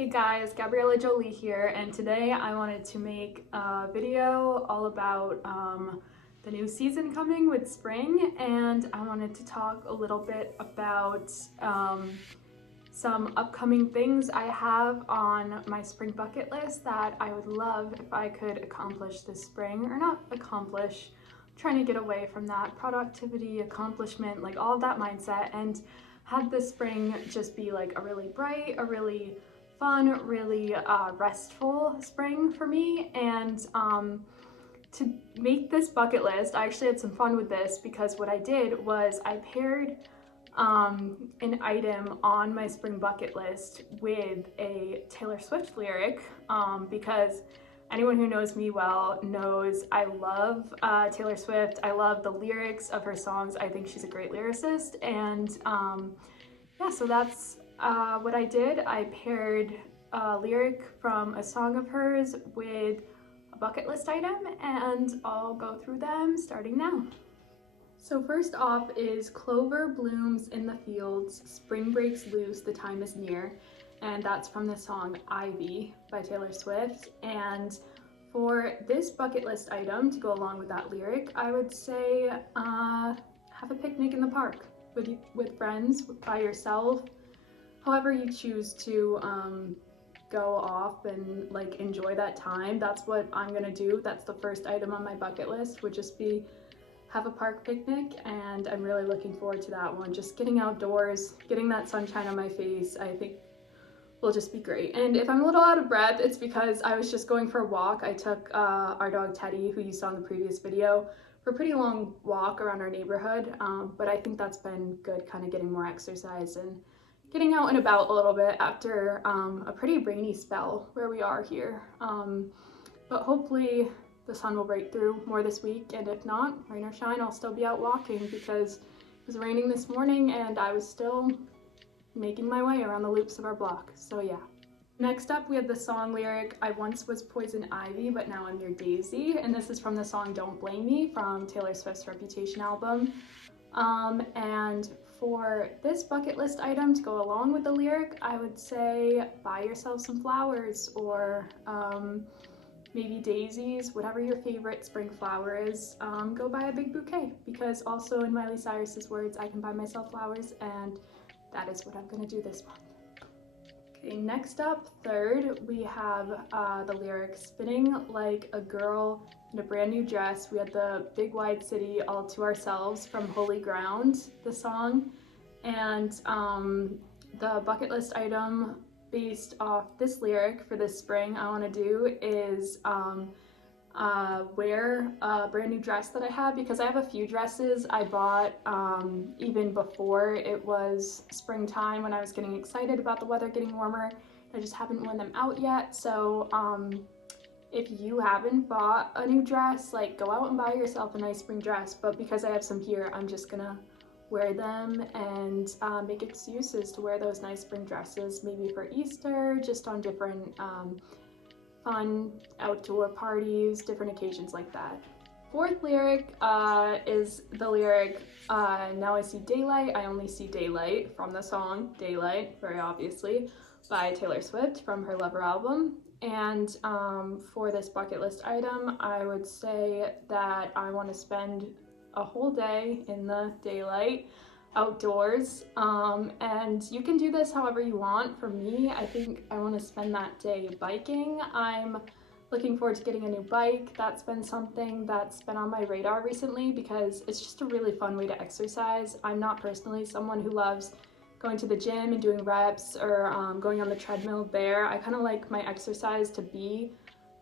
Hey guys, Gabriella Jolie here, and today I wanted to make a video all about the new season coming with spring, and I wanted to talk a little bit about some upcoming things I have on my spring bucket list that I would love if I could accomplish this spring, or not accomplish, trying to get away from that productivity, accomplishment, like all of that mindset, and have this spring just be like a really bright, a really fun, really restful spring for me. And to make this bucket list, I actually had some fun with this because what I did was I paired an item on my spring bucket list with a Taylor Swift lyric because anyone who knows me well knows I love Taylor Swift. I love the lyrics of her songs. I think she's a great lyricist, and yeah, so that's what I did. I paired a lyric from a song of hers with a bucket list item, and I'll go through them starting now. So first off is "Clover blooms in the fields, spring breaks loose, the time is near," and that's from the song Ivy by Taylor Swift. And for this bucket list item to go along with that lyric, I would say have a picnic in the park with friends, by yourself, however you choose to go off and like enjoy that time. That's what I'm gonna do. That's the first item on my bucket list, would just be have a park picnic, and I'm really looking forward to that one. Just getting outdoors, getting that sunshine on my face, I think will just be great. And if I'm a little out of breath, it's because I was just going for a walk. I took our dog Teddy, who you saw in the previous video, for a pretty long walk around our neighborhood, but I think that's been good, kind of getting more exercise and getting out and about a little bit after a pretty rainy spell where we are here. But hopefully the sun will break through more this week, and if not, rain or shine, I'll still be out walking because it was raining this morning and I was still making my way around the loops of our block, so yeah. Next up, we have the song lyric, "I once was poison ivy, but now I'm your daisy," and this is from the song "Don't Blame Me" from Taylor Swift's Reputation album. And for this bucket list item to go along with the lyric, I would say buy yourself some flowers, or maybe daisies, whatever your favorite spring flower is. Go buy a big bouquet, because also in Miley Cyrus's words, I can buy myself flowers, and that is what I'm gonna do this month. Okay, next up, third, we have the lyric, "Spinning like a girl in a brand new dress, we had the big wide city all to ourselves," from Holy Ground, the song. And the bucket list item based off this lyric for this spring I want to do is wear a brand new dress that I have, because I have a few dresses I bought even before it was springtime, when I was getting excited about the weather getting warmer. I just haven't worn them out yet. So if you haven't bought a new dress, like, go out and buy yourself a nice spring dress. But because I have some here, I'm just gonna wear them and make excuses to wear those nice spring dresses, maybe for Easter, just on different fun outdoor parties, different occasions like that. Fourth lyric is the lyric, "Now I see daylight, I only see daylight," from the song Daylight, very obviously, by Taylor Swift from her Lover album. And for this bucket list item, I would say that I want to spend a whole day in the daylight outdoors, and you can do this however you want. For me, I think I want to spend that day biking. I'm looking forward to getting a new bike. That's been something that's been on my radar recently because it's just a really fun way to exercise. I'm not personally someone who loves going to the gym and doing reps, or going on the treadmill there. I kind of like my exercise to be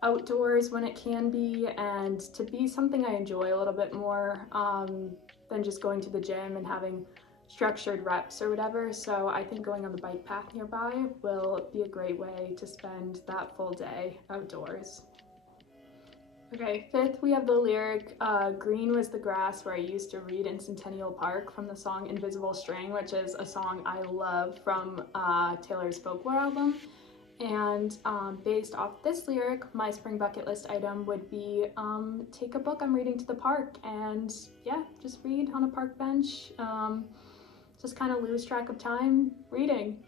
outdoors when it can be, and to be something I enjoy a little bit more than just going to the gym and having structured reps or whatever. So I think going on the bike path nearby will be a great way to spend that full day outdoors. Okay, fifth, we have the lyric, "Green was the grass where I used to read in Centennial Park," from the song Invisible String, which is a song I love from Taylor's Folklore album. And based off this lyric, my spring bucket list item would be take a book I'm reading to the park, and yeah, just read on a park bench, just kind of lose track of time reading.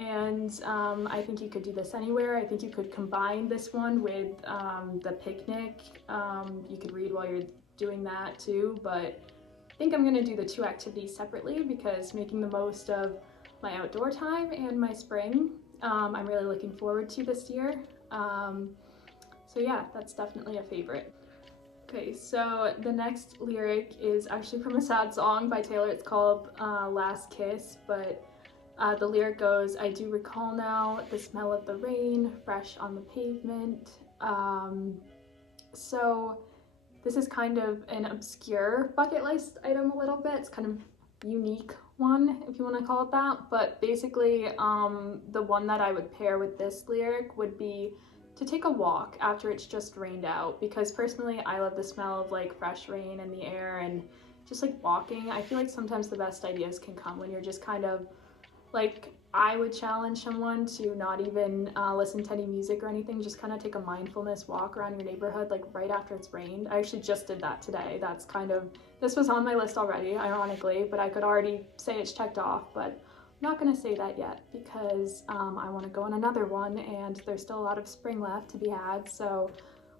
and I think you could do this anywhere. I think you could combine this one with the picnic. You could read while you're doing that too, but I think I'm gonna do the two activities separately because making the most of my outdoor time and my spring, I'm really looking forward to this year. So yeah, that's definitely a favorite. Okay, so the next lyric is actually from a sad song by Taylor. It's called Last Kiss, but the lyric goes, I do recall now the smell of the rain, fresh on the pavement. So this is kind of an obscure bucket list item a little bit. It's kind of unique one, if you want to call it that. But basically, the one that I would pair with this lyric would be to take a walk after it's just rained out, because personally I love the smell of like fresh rain in the air, and just like walking, I feel like sometimes the best ideas can come when you're just kind of like, I would challenge someone to not even listen to any music or anything, just kind of take a mindfulness walk around your neighborhood like right after it's rained. I actually just did that today. That's kind of, this was on my list already, ironically, but I could already say it's checked off, but I'm not gonna say that yet because I want to go on another one and there's still a lot of spring left to be had, so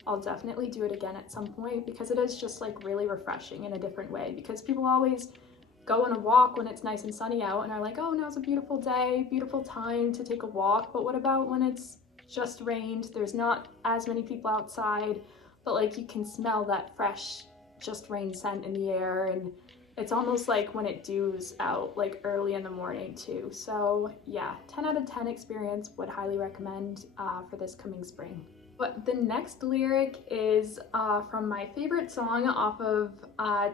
I'll definitely do it again at some point because it is just like really refreshing in a different way, because people always go on a walk when it's nice and sunny out and are like, oh, now's a beautiful day, beautiful time to take a walk. But what about when it's just rained, there's not as many people outside, but like you can smell that fresh just rain scent in the air, and it's almost like when it dews out like early in the morning too. So yeah, 10 out of 10 experience, would highly recommend for this coming spring. But the next lyric is from my favorite song off of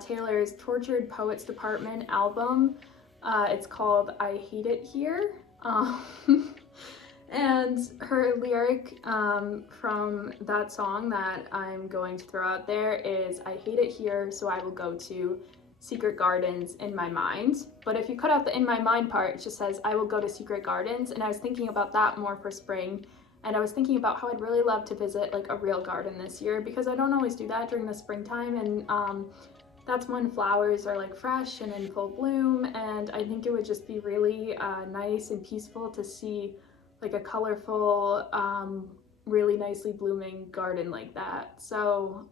Taylor's Tortured Poets Department album. It's called I Hate It Here. And her lyric from that song that I'm going to throw out there is, I hate it here, so I will go to secret gardens in my mind. But if you cut out the in my mind part, it just says, I will go to secret gardens. And I was thinking about that more for spring. And I was thinking about how I'd really love to visit like a real garden this year, because I don't always do that during the springtime, and that's when flowers are like fresh and in full bloom, and I think it would just be really nice and peaceful to see like a colorful, really nicely blooming garden like that. So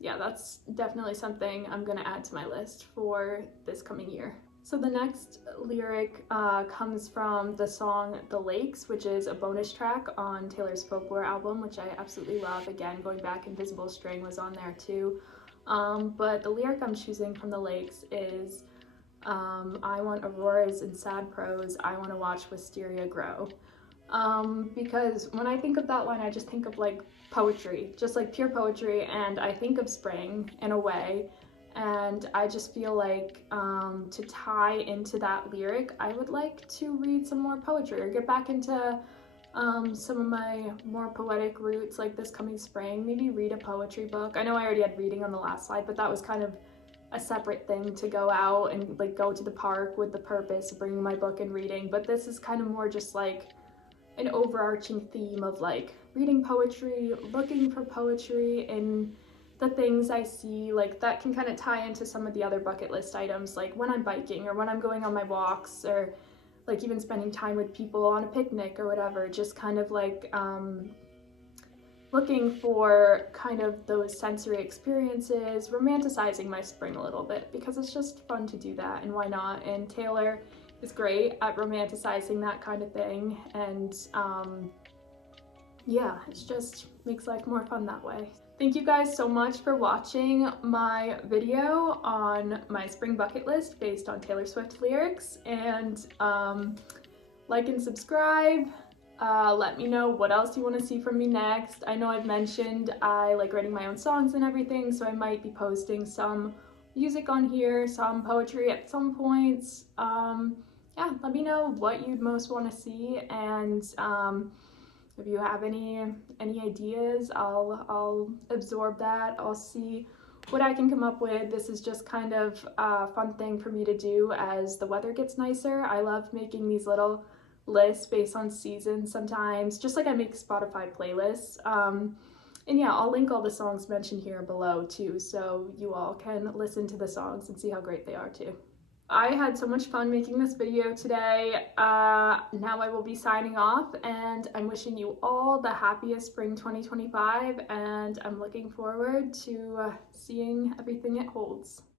yeah, that's definitely something I'm gonna add to my list for this coming year. So the next lyric comes from the song The Lakes, which is a bonus track on Taylor's Folklore album, which I absolutely love. Again, going back, Invisible String was on there too. But the lyric I'm choosing from The Lakes is, I want auroras and sad prose, I want to watch wisteria grow. Because when I think of that line, I just think of like poetry, just like pure poetry, and I think of spring in a way. And I just feel like to tie into that lyric, I would like to read some more poetry or get back into some of my more poetic roots like this coming spring. Maybe read a poetry book. I know I already had reading on the last slide, but that was kind of a separate thing, to go out and like go to the park with the purpose of bringing my book and reading. But this is kind of more just like an overarching theme of like reading poetry, looking for poetry, and the things I see, like that can kind of tie into some of the other bucket list items, like when I'm biking or when I'm going on my walks, or like even spending time with people on a picnic or whatever, just kind of like looking for kind of those sensory experiences, romanticizing my spring a little bit, because it's just fun to do that, and why not? And Taylor is great at romanticizing that kind of thing, and yeah, it just makes life more fun that way. Thank you guys so much for watching my video on my spring bucket list based on Taylor Swift lyrics, and like and subscribe. Let me know what else you want to see from me next. I know I've mentioned I like writing my own songs and everything, so I might be posting some music on here, some poetry at some points. Yeah, let me know what you'd most want to see, and if you have any ideas, I'll absorb that. I'll see what I can come up with. This is just kind of a fun thing for me to do as the weather gets nicer. I love making these little lists based on seasons sometimes, just like I make Spotify playlists. And yeah, I'll link all the songs mentioned here below too, so you all can listen to the songs and see how great they are too. I had so much fun making this video today. Now I will be signing off, and I'm wishing you all the happiest spring 2025, and I'm looking forward to seeing everything it holds.